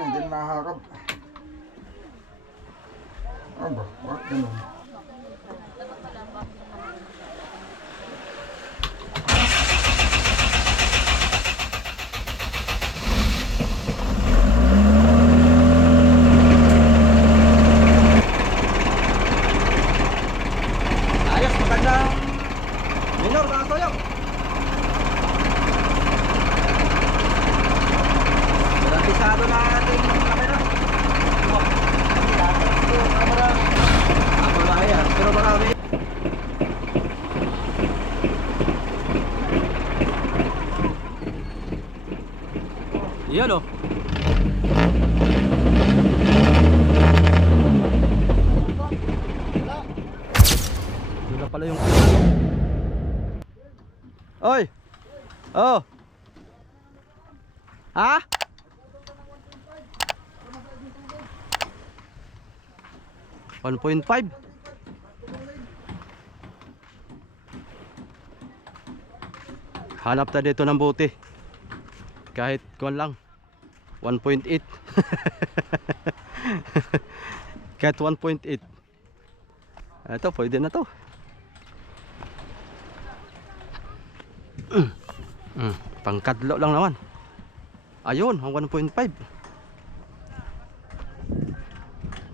na, hindi na nakakab. Aba, bakit ganun? Ayos, magandang minor mga soyok. Garantisado na ating camera. Wala yan, pero marami. Yan o. Wala pala yung Oy! Oh! Ha? $1.5. Hanap ta dito ng buti. Kahit kuwan lang 1.8. Kahit 1.8. Ito pwede na to. Pangkadlo lang naman. Ayun, ang 1.5.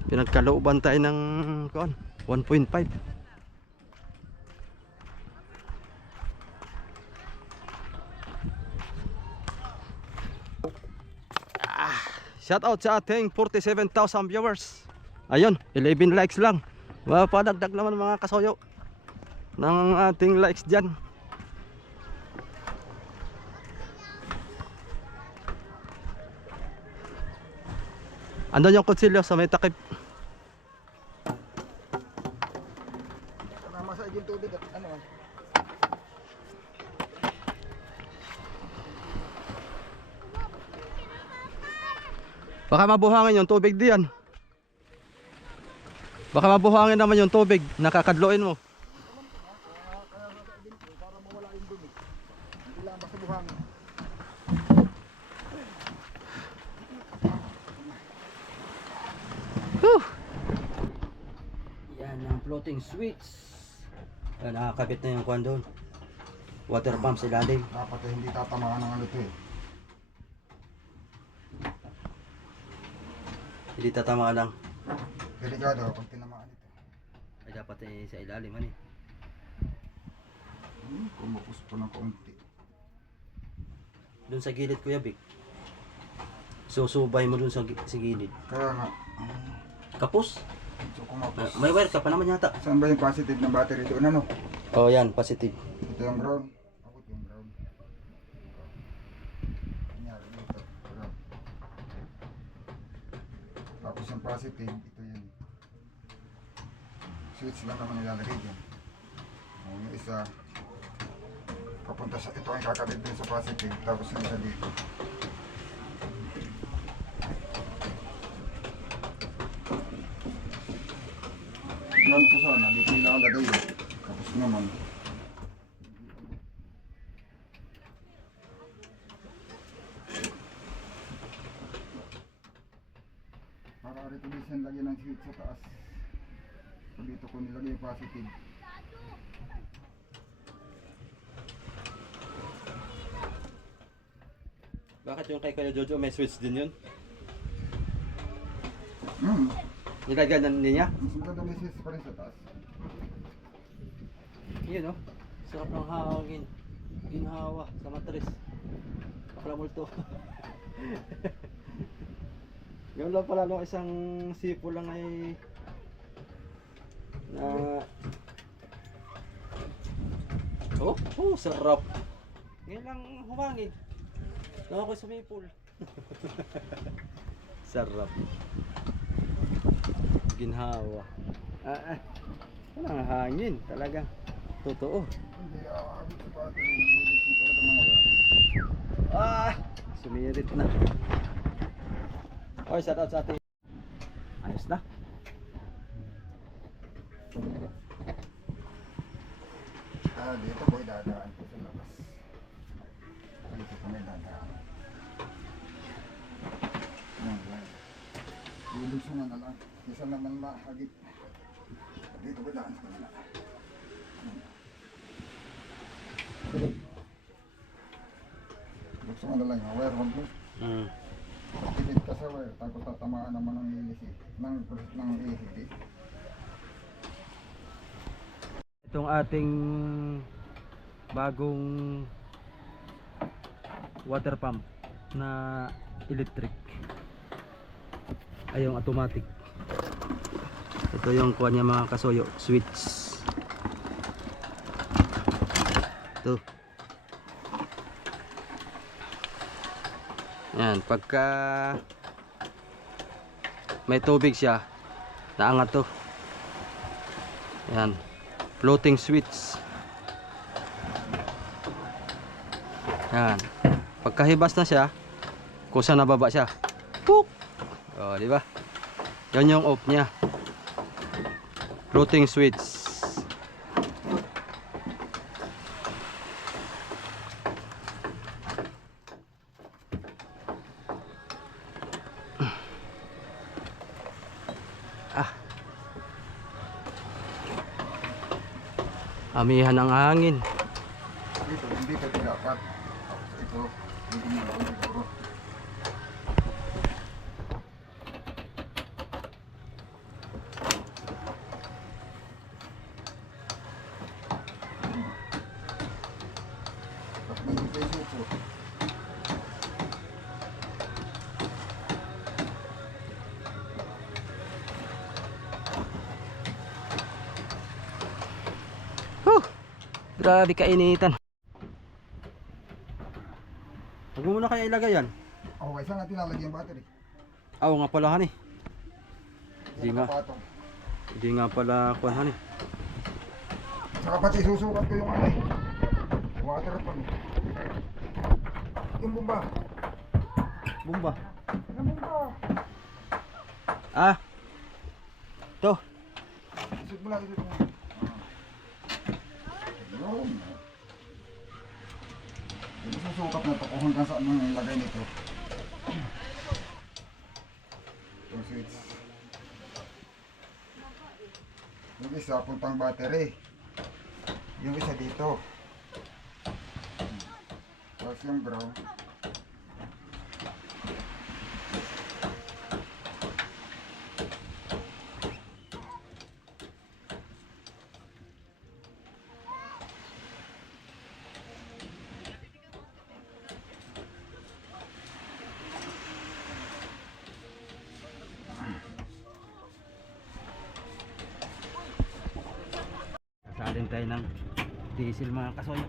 Pinagkalooban tayo ng 1.5. Shout out sa ating 47,000 viewers. Ayun, 11 likes lang. Mapadagdag naman mga kasoyo ng ating likes dyan. Andun yung kutsilyo sa may takip. Namasaid yung tubig at ano man. Baka mabuhangin yung tubig diyan. Baka mabuhangin naman yung tubig. Nakakadloin mo. Para mawala yung dumi. Hindi lang basta buhangin. Yan ang floating switch. Nakakabit na yung kwan doon. Water pump sa ilalim. Dapat eh, hindi tatamaan ng ano ito eh. Hindi tatama lang. Delikado pag tinamaan ito. Ay dapat sa ilalim man eh. Kumupos pa ng kaunti. Doon sa gilid Kuya Vic. Susubay mo doon sa gilid. Kaya nga. Kapos? So kumapos. May wire ka pa naman yata. Saan ba yung positive ng battery doon ano? Oh yan, positive. Ito yung ground. Ako yung ground. Kunyari dito. Ground. Tapos yung positive, ito yun. Switch lang naman nilalagay dyan. O, yung isa, papunta sa, ito ang kakabit din sa positive. Tapos yung isa dito. Ground ko sana, dito nilalagay yun. Tapos naman, para rito din lagyan ng switch sa taas. So dito ko nilagay yung positive. Bakit yung kay Kuya Jojo may switch din yun? Nilagyan na niya? Mas maganda may switch pa rin sa taas. Yun oh. Sarap ng hangin. Ginhawa sa matres. Paklamulto. Yun lang pala no, isang sipo lang ay na sarap. Ngayon lang humangin. Lang ako sa maple. Sarap. Ginhawa. Walang hangin talaga. Totoo. Hindi aabot sa battery. Bubuksin talaga mga wala. Sumirit na. Oy, shout out sa ating. Ayos na. Dito ko idadaan ko sa labas. Dito ko may dadaan. Yan, yan. Lulusungan na lang. Isa naman mahagit. Dito ba daan? Lulusungan na lang yung wire. Huwag mo. Tipid ka sa wire. Tapos tatamaan naman ng ilisi. Ng ilisi. Itong ating bagong water pump na electric ay yung automatic. Ito yung kuha niya mga kasoyo, switch. Ito. Yan, pagka may tubig siya, naangat to. Yan, floating switch. Yan. Pagkahibas na siya, kusa nababa siya. Puk! Oh, di ba? Yan yung off niya. Floating switch. Amihan ng hangin. Dito, hindi ka dapat. Tapos ito, dito mo lang siguro. Tapos may dito yung suso. Grabe kainitan. Huwag mo muna kaya ilagay yan. Okay, saan natin lalagyan yung battery? Oo nga pala han eh. Hindi nga. Nakapatong. Hindi nga pala kuhan han eh. Saka pati susukat ko yung ano eh. Water pump. Yung bomba. Bumba. Yung bomba. Ah. Ito. Isip mo lang ito. Yun. Ito susukat na ito kung hanggang saan nang ilagay nito. Yung switch. Yung isa puntang battery. Yung isa dito. Tapos yung ground. Salin tayo ng diesel mga kasoy.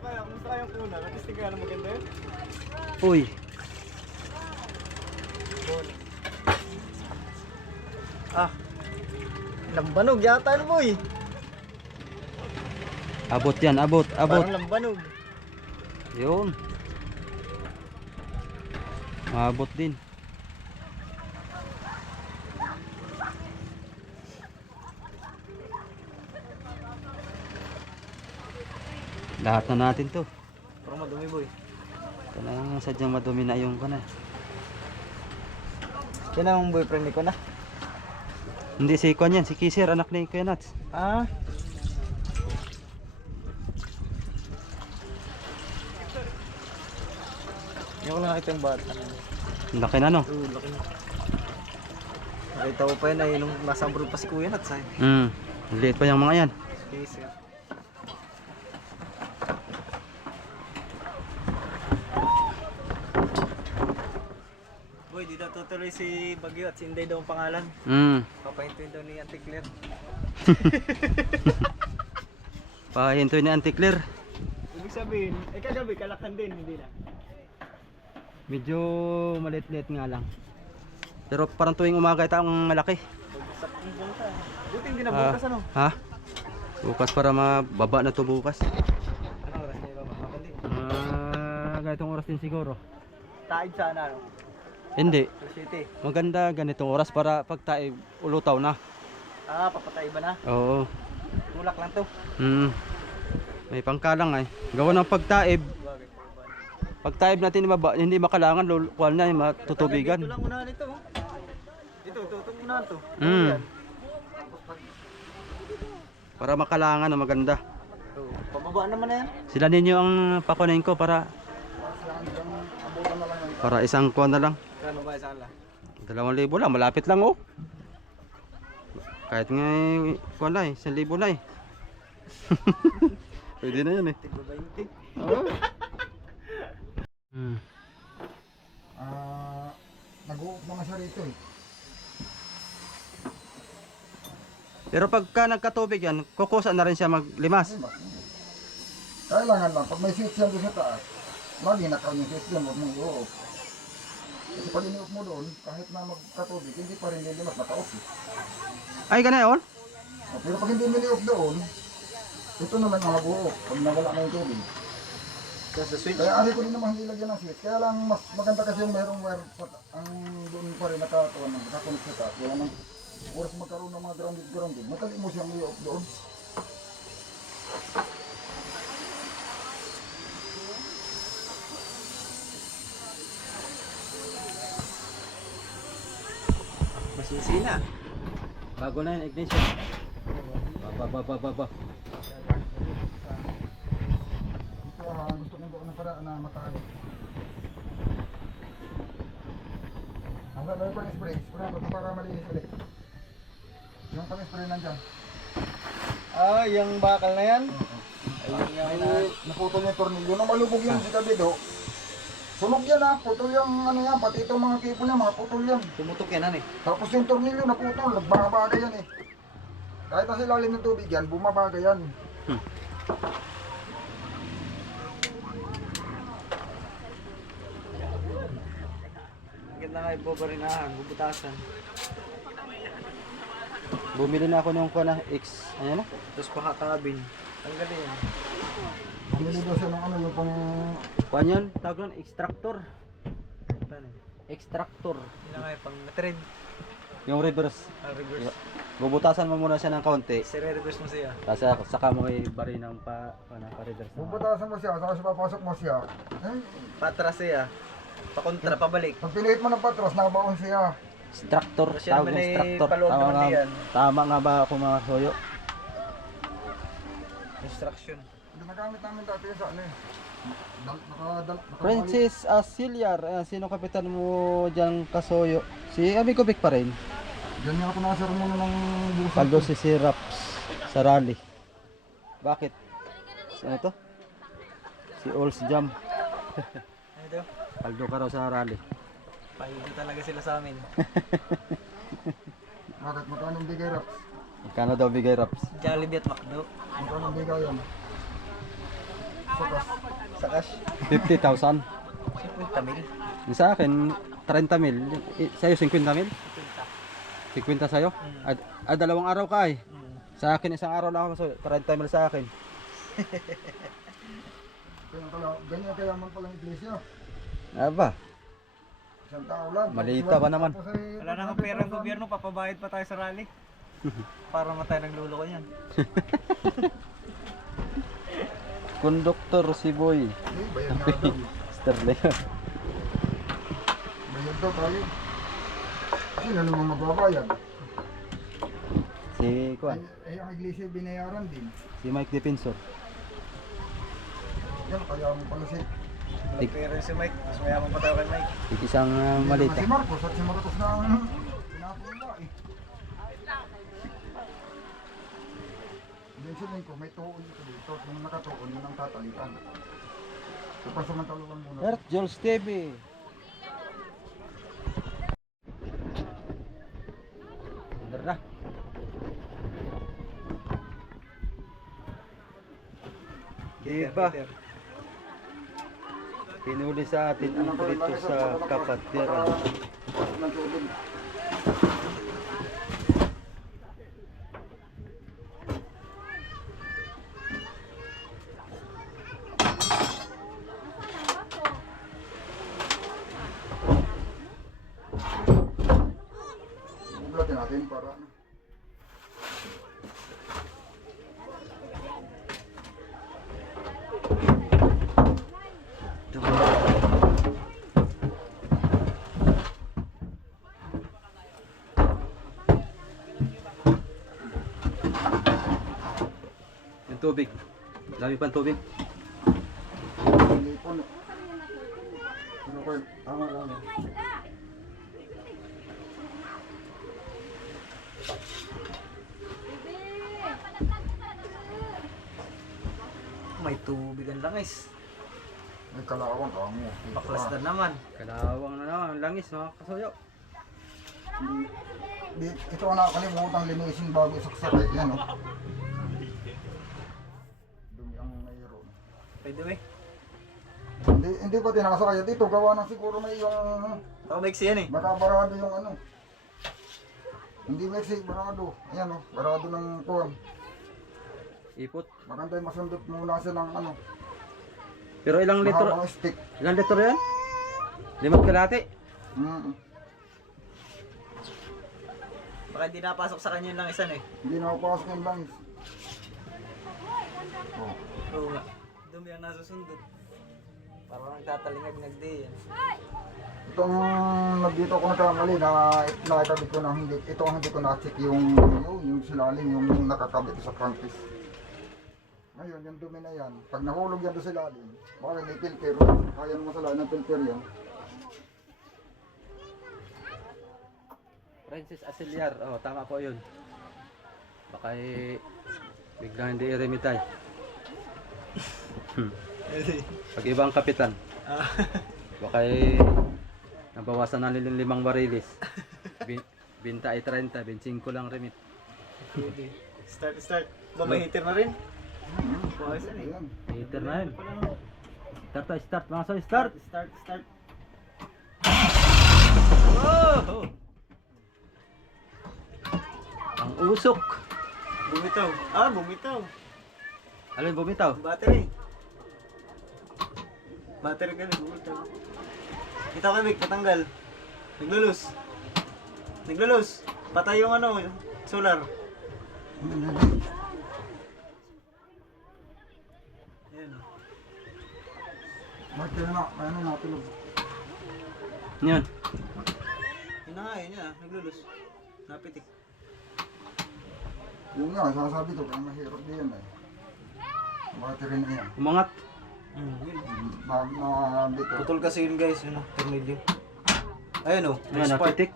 Kaya, kumusta kayong kuna? Natistig ka na maganda yun? Uy. Ah, lambanog yata ano boy? Abot yan, abot, abot. Parang lambanog. Yun. Maabot din. Lahat na natin to. Parang madumi boy. Ito na sadyang madumi na yung kana. Yan ang boyfriend ni ko na. Hindi si Kwan yan, si Kisir, anak ni Kuya Nats. Ah? Hindi ko lang nakita yung bata. Ang laki na no. Oo, laki na. Nakita ko pa yun ay nung nasa abroad pa si Kuya Nats ay. Liit pa yung mga yan. Space yun. Boy, di daw tutuloy si Bagyo at si Inday daw ang pangalan. Papahintuin daw ni Auntie Claire. Pahintoy ni Auntie Claire. Ibig sabihin, kagabi kalakan din, hindi na. Medyo maliit-liit nga lang. Pero parang tuwing umaga ito ang malaki. Pagsak yung bunta. Buti hindi na bukas ano? Ha? Bukas para mababa na to bukas. Ano oras na iba makakali? Ganitong oras din siguro. Taid sana ano? Hindi. Sa city. Maganda ganitong oras para pag tayo ulutaw na. Ah, papatay ba na? Oo. Tulak lang to. May pangkalang ay. Gawa ng pagtaib. Bagay po ba? Pagtaib natin hindi makalangan kuwan na matutubigan. Ito lang unahan ito. Oh. Ito, unahan to. Mm. Para makalangan na maganda. So, pababa naman na yan. Sila ninyo ang pakunin ko para isang kuha na lang. Kano ba sa ala? 2,000 lang, malapit lang oh. Kahit nga kuha na 1,000 na eh. Pwede na yun eh. Tigba 20. Oo. Hmm. Nag-uop mga siya rito eh. Pero pagka nagkatubig yan, kukusa na rin siya maglimas. Diba? Kailangan lang, pag may switch yan doon sa taas, lagi nakaw yung switch doon, huwag mong i-off. Kasi pag ini-off mo doon, kahit na magkatubig, hindi pa rin lilimas, naka-off eh. Ay, ganayon? Pero pag hindi mo ni-off doon, ito na lang ang mag-off, pag nawala na yung tubig. Just the switch. Kaya ari ko rin naman hindi lagyan ng switch. Kaya lang mas maganda kasi yung mayroong wire ang doon pa rin nakakonect sa taas. Kaya nang oras magkaroon ng mga grounded, matali mo siyang i-off doon. Masisina. Bago na yung ignition. Ba. Ito gusto kong doon ng paraan na mataali. Ang gano'n pa yung spray para malinis ulit. Yung pang-spray nandyan. Ah, yung bakal na yan? Ay, naputol yung tornilyo. Nung malubog yan si Kabido, sunog yan ha, putol yung ano yan, pati itong mga kipo niya, mga putol yan. Tumutok yan, eh. Tapos yung tornilyo naputol, nagbabaga yan eh. Kahit nasa ilalim ng tubig yan, bumabaga yan. Ganda nga yung bobarinahan, bubutasan. Bumili na ako ng kuha na X. Ayan na. Tapos pakakabin. Ang galing yan. Bumili daw siya ng ano, yung pang... Kuha yun, tawag nun, extractor. Paano yun? Extractor. Yun na nga yung pang thread. Yung reverse. Reverse. Bubutasan mo muna siya ng kaunti. Reverse mo siya. Kasi saka mo i-bari ng pa-reverse. Bubutasan mo siya, saka siya papasok mo siya. Eh, Patras siya. Pakontra, pabalik. pag pinilit mo ng patros, nakabaon siya. Extractor, Kasi siya tawag naman ng ay extractor. paluwag Tama naman nga, diyan. tama nga ba ako mga soyo? Instruction. Ginagamit namin dati yun sa ano eh. Princess Asilyar, ayan, sino kapitan mo dyan kasoyo? Si Amigo Vic pa rin. Diyan nga ako nakasar muna ng busa. Paldo si Siraps sa rally. Bakit? Ano to? Si Ols Jam. Ano ito? Paldo ka raw sa rally. Pahido talaga sila sa amin. Bakit? Magkano ang bigay raps? Magkano daw bigay Raps? Jollibee at McDo. Magkano ang bigay yan? Sakas. Sa cash. 50,000. 50 mil. Yung sa akin, 30 mil. Sa'yo, 50 mil? 50 sa'yo? Dalawang araw ka eh. Sa akin, isang araw lang ako. So, 30 mil sa akin. Ganyan kaya man palang iglesia. Aba, Isang tao lang. malita ba naman? Tapos ay- Wala na nga pera ng gobyerno, papabayad pa tayo sa rally. Para matay nagluloko niyan. Konduktor si Boy. Eh, bayad nga daw. Sterling. Bayad daw tayo. Sino naman magbabayad? Si Kuan. Ang iglesia binayaran din. Si Mike Defensor. Yan, kaya mo pala si... Walang pera si Mike, mas mayaman pa tayo kay Mike. Isang malita. Si Marcos at si Marcos na pinapumba eh. Yung siling ko, may tuon dito dito. Kung nakatuon, yun ang tatalian. So, pasamantaluan muna. Earth Jules TV. Under na. Iba. Pinuli sa atin ang dito sa kapatiran. Ng tubig. Bulatin natin para ano. tubig. Dami pang tubig. Hindi po. Pero okay, tama lang. May tubig ang langis. May kalawang kamo. Baklas na naman. Kalawang na naman, langis mga kasuyo. Ito ang nakakalimutan linisin bago isaksak. Yan o. Dumi ang mayroon. Pwede ba? Hindi ko tinakasakaya dito. Gawa ng siguro may yung Ako maiksi yan eh. makabarado yung ano. Hindi Mexi, barado. Ayan o, barado ng kuwan. Ipot. Maganda yung masundot muna siya ng ano. Pero ilang litro? Mahabang stick. Ilang litro yan? 5 kalahati. Baka hindi napasok sa kanya yung langisan eh. Hindi na mapasok yung langis. Oh. Oo nga. Dumi ang nasusundot. Parang nagtatalingag yan. Itong nagdito ako nagkamali na nakakabit ko na hindi. Ito ang hindi ko na-check yung silalim, yung nakakabit sa crankcase. Ngayon, yung dumi na yan, pag nahulog yan doon sa ilalim, baka may filter, kaya naman sa lahat ng filter yan. Francis Asiliar. Oh, tama po yun. Baka biglang hindi i-remitay. Pag ibang kapitan. Baka nabawasan na nila 5 barilis. Binta ay 30, 25 lang remit. Pwede. Start. Ba may heater na rin? Bukas yan eh. Ayan. Heater na yun. Start mga soy, start! Start. Oh! Ang usok! Bumitaw. Bumitaw. Ano yung bumitaw? Battery. Battery ka na, bumitaw. Kita ko, Vic, patanggal. Naglulus. Patay yung ano, solar. Ayan o. Bakit kaya na, may ano natulog. Yan. Yun na nga, yun na. Naglulus. Napitik. Yung nga, sasabi ko, kaya mahirap din yan eh. Battery na yan. Umangat. Yun. Dito. Putol kasi yun guys, yun o. Tornilyo. Ayun o. Yan, napitik.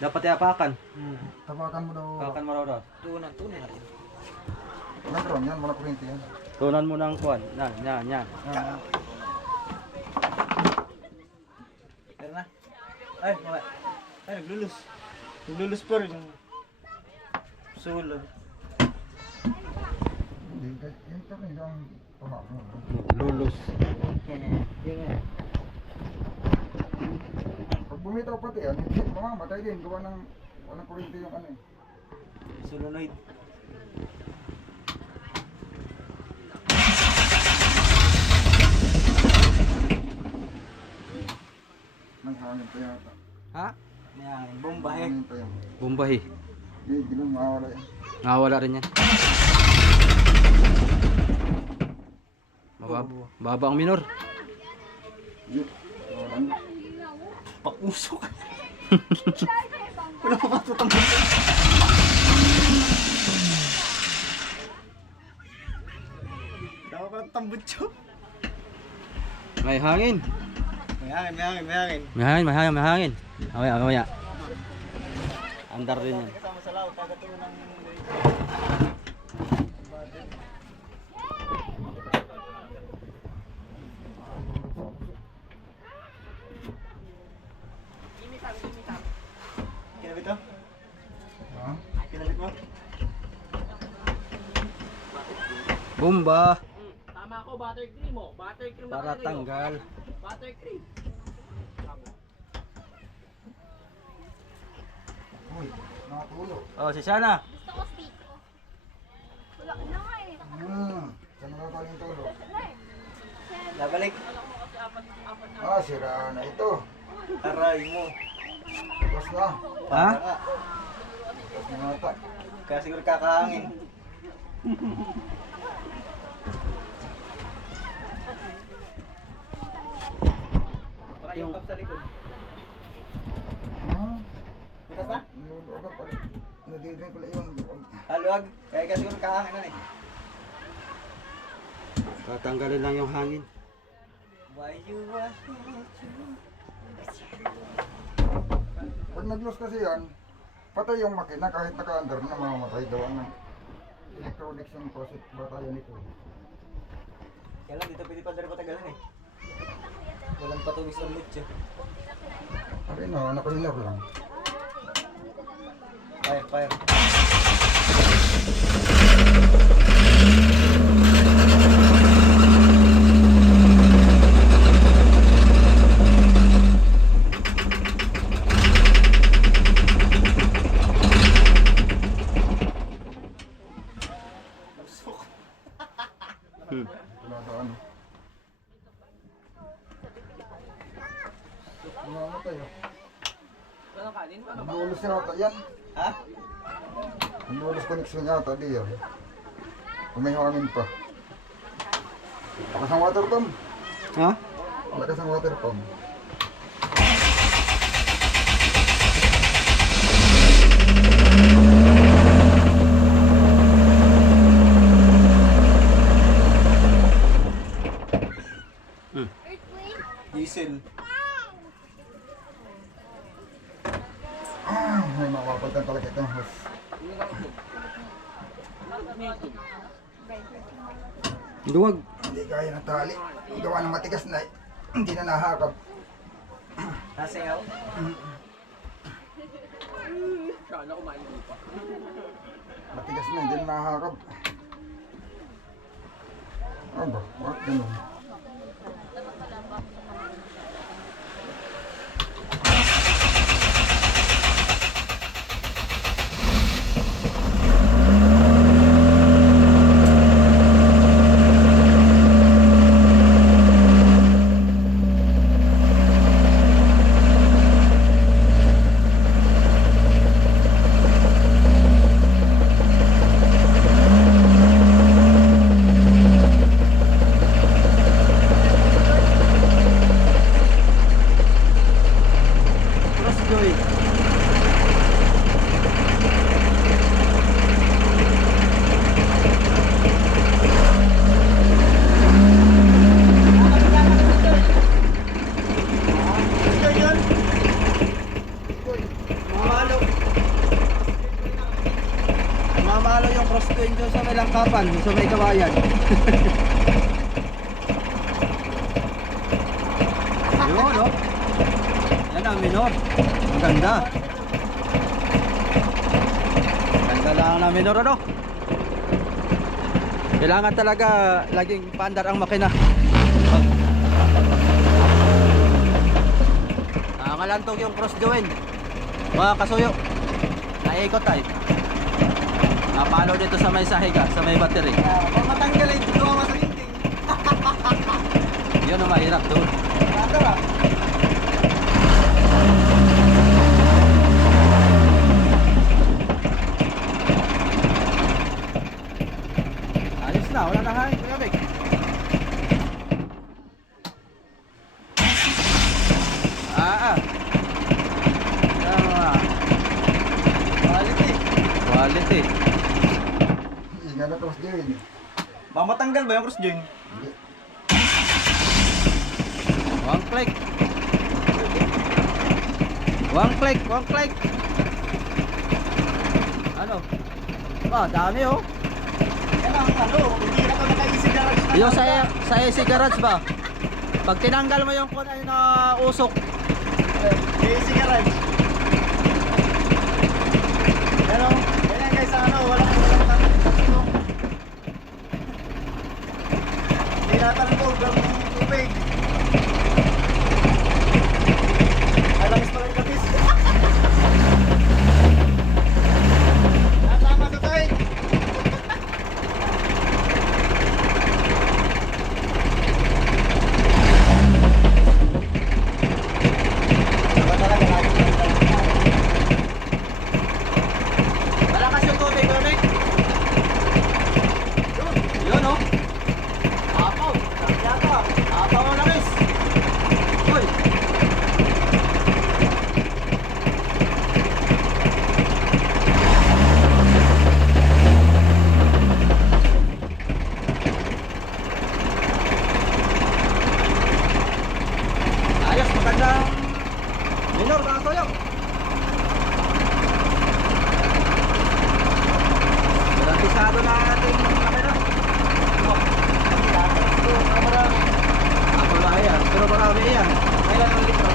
Dapat iapakan. Tapakan mo daw. Apakan mo raw. Tunan natin. Nagkaroon yan, wala kuryente yan. Tunan mo ng kuwan. Yan. Pero na. Ay, wala. Ay, naglulus. Naglulus pa rin yung solar. Hindi, yan pa rin ang tapakan mo. Lulus. Pag bumitaw pati yan, hindi mamamatay din. Gawa ng walang kuryente yung ano eh. Solenoid. May hangin pa yata. Ha? Yan, bomba eh. Hangin pa yan. Bombahi. Hindi, ginong mawala yan. Nawala rin yan. Baba ang minor. Hindi, walang. Pakusok. Wala pa patutambot. Wala pa tambutso. May hangin. May hangin. May hangin. Mamaya. Andar rin yan. Kasama sa laot, kagatulo ng kinabit mo? Ha? Kinabit mo? Bomba. Tama ko, buttercream mo. Buttercream na Para kayo. tanggal. Buttercream. Uy, nakatulog. Oh, si Shana. Gusto ko dito. Wala na nga eh. Saan nga kaling tulog? Nabalik. Sira na ito. Aray mo. Tapos na. Ha? Tapos na nata. Kaya siguro kakahangin. Baka yung cup sa likod. Bukas na? Niluluag pala. Nadidrin pala yun. Haluag. Kaya siguro kakahangin na eh. Tatanggalin lang yung hangin. Why you want Pag nag-loss kasi yan, patay yung makina kahit naka-under na mamamatay gawa ng electronics yung process batayan nito. Kaya lang, dito pwede pa dali patagalan eh. Walang patuloy sa mucho. Ay na, naka-winner lang. Fire, fire. Wala sa ano. Mamatay oh. Walang kanin? Ano? Nanulos yata yan. Ha? Nanulos connection yata di yan. Kung may hangin pa. Lakas ang water pump. Ha? Lakas ang water pump. Diesel. May makapagtan talaga itong host. Duwag. Hindi kaya ng tali. Gawa ng matigas na hindi na nahakap. Nasayaw. Sana kumain ko pa. Matigas na hindi na nahakap. Ano ba? Bakit ganun? Crossjoy. Mamalo. Mamalo yung crossjoy doon sa may langkapan, sa may kawayan. Yun, no? Yan ang minor. Ang ganda. Ganda lang na minor, ano? Kailangan talaga laging paandar ang makina. Nangalantog yung cross join. Mga kasuyo. Naikot tayo. Napalo dito sa may sahiga, sa may battery. Pag matanggal ito, gawa sa linting. Yun ang mahirap doon. Ito ba? Ayos na, wala na hangin. Kuya Vic. Tama. Quality. Quality. Ingat na tapos din. Baka matanggal ba yung cross joint? Hindi. One click. One click, one click. Ano? Ah, dami oh. Yan ang ano, hindi na ito nakaisip na rin. Yung sa AC garage ba? Pag tinanggal mo yung kunay na usok, Basic garage. Pero, ganyan guys, ano, walang hindi natalbog ang tubig. Alangis pa rin kapis. Tama sa tayo. Minor mga kasoyo. Garantisado na ating makina. Wala yan, pero marami yan. Kailan ang litro?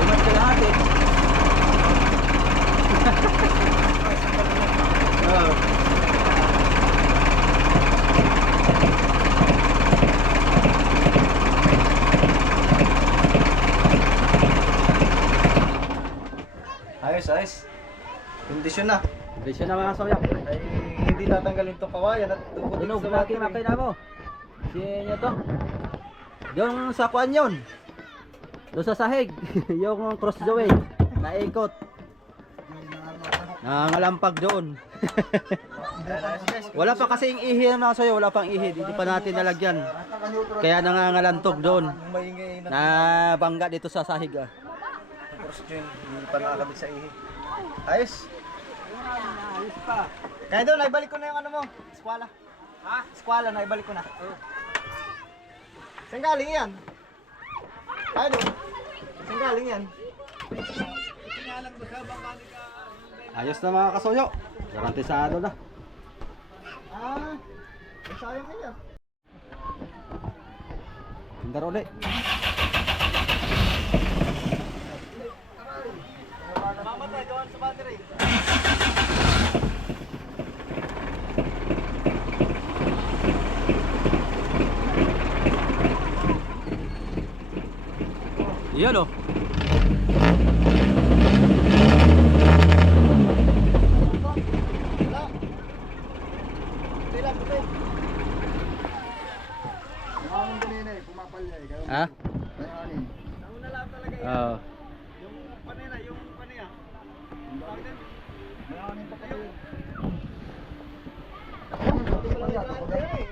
Umat ka lahat eh. Oh. Ayos, ayos. Kondisyon na. Bisyo na mga kasoyo. Ay, hindi tatanggalin tong kawayan at tungkol dito Inog sa lagi battery. makina mo. Siya to. Yung sa kuan yun. Doon sa sahig. Yung cross the way. Naikot. Nangalampag doon. Wala pa kasing ihi na kasoyo. Wala pang ihi. Hindi pa natin nalagyan. Kaya nangangalantog doon. Yung maingay na Nabangga dito sa sahig ah. cross dyan, hindi pa nakakabit sa ihi. Ayos. Kaya doon, naibalik ko na yung ano mo. Eskwala. Ha? Eskwala, naibalik ko na. Saan galing yan? Kaya doon. Saan galing yan? Ayos na mga kasoyo. Garantisado na. Ah, sayang kaya. Tindar ulit. Mamatay, gawan sa battery. Iyan o. Ang ganina eh, pumapalya eh. Kaya Ha? kaya ano eh. Nauna lang talaga yan. Oo. Yung panera, yung panera. Kaya ano yung papalya. Ako, hindi ko palya, ako dahil.